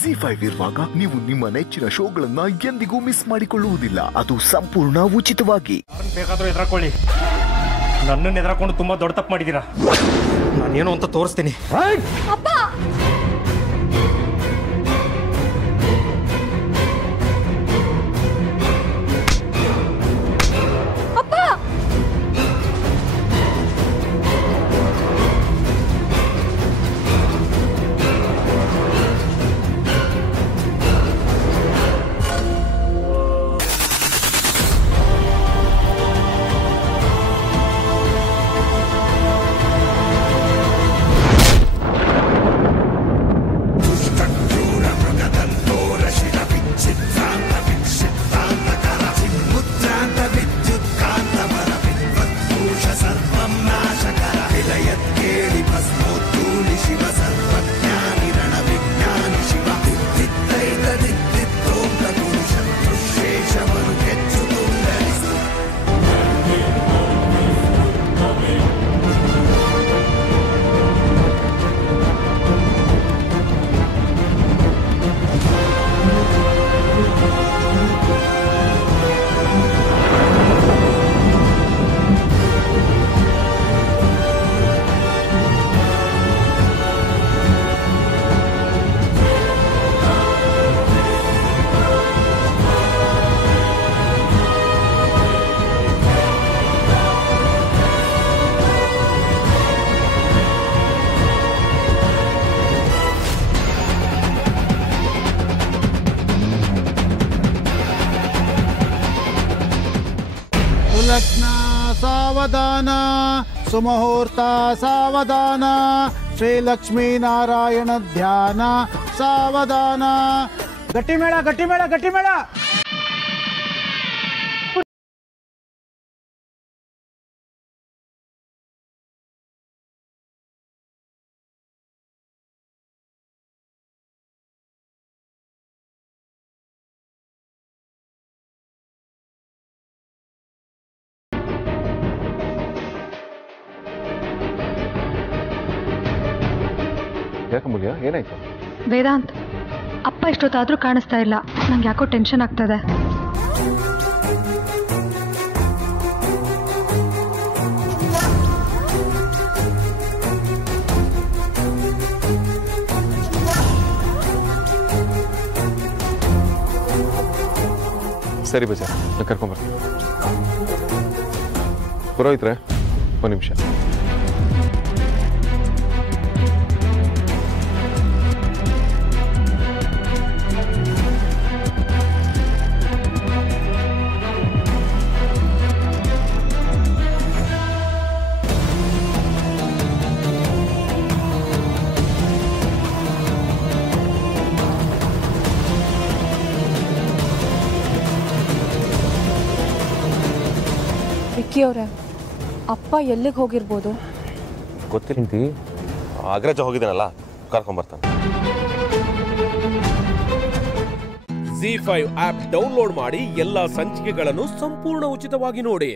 ZEE5 ಇರುವಾಗ ನೀವು ನಿಮ್ಮ ನೆಚ್ಚಿನ ಶೋಗಳನ್ನ ಎಂದಿಗೂ ಮಿಸ್ ಮಾಡಿಕೊಳ್ಳುವುದಿಲ್ಲ. ಅದು ಸಂಪೂರ್ಣ ಉಚಿತವಾಗಿ. ಬೇಕಾದ್ರೂ ಎದುರಾಕೊಳ್ಳಿ, ನನ್ನನ್ನು ಎದುರಾಕೊಂಡು ತುಂಬಾ ದೊಡ್ಡ ತಪ್ಪು ಮಾಡಿದೀರಾ. ನಾನೇನು ಅಂತ ತೋರಿಸ್ತೀನಿ. ಲಗ್ನ ಸಾವಧಾನ, ಸುಮುಹೂರ್ತ ಸಾವಧಾನ, ಶ್ರೀ ಲಕ್ಷ್ಮೀ ನಾರಾಯಣ ಧ್ಯಾನ ಸಾವಧಾನ. ಗಟ್ಟಿ ಮೇಳ, ಗಟ್ಟಿ ಮೇಳ, ಗಟ್ಟಿ ಮೇಳ. ಯಾಕಮೂಲ್ಯ, ಏನಾಯ್ತು? ವೇದಾಂತ್, ಅಪ್ಪ ಇಷ್ಟೊತ್ತಾದ್ರೂ ಕಾಣಿಸ್ತಾ ಇಲ್ಲ. ನಂಗೆ ಯಾಕೋ ಟೆನ್ಷನ್ ಆಗ್ತದೆ. ಸರಿ ಬಜ, ನಾನು ಕರ್ಕೊಂಬರ್ತೀನಿ. ಪುರೋಹಿತ್ರೆ, ಒಂದು ನಿಮಿಷ. ವಿಕ್ಕಿಯವರೇ, ಅಪ್ಪ ಎಲ್ಲಿಗೆ ಹೋಗಿರ್ಬೋದು? ಗೊತ್ತಿಲ್ಲ, ಅಗ್ರಜ ಹೋಗಿದ್ದಾನಲ್ಲ, ಕರ್ಕೊಂಬರ್ತಾನೆ. ZEE5 ಆಪ್ ಡೌನ್ಲೋಡ್ ಮಾಡಿ ಎಲ್ಲಾ ಸಂಚಿಕೆಗಳನ್ನು ಸಂಪೂರ್ಣ ಉಚಿತವಾಗಿ ನೋಡಿ.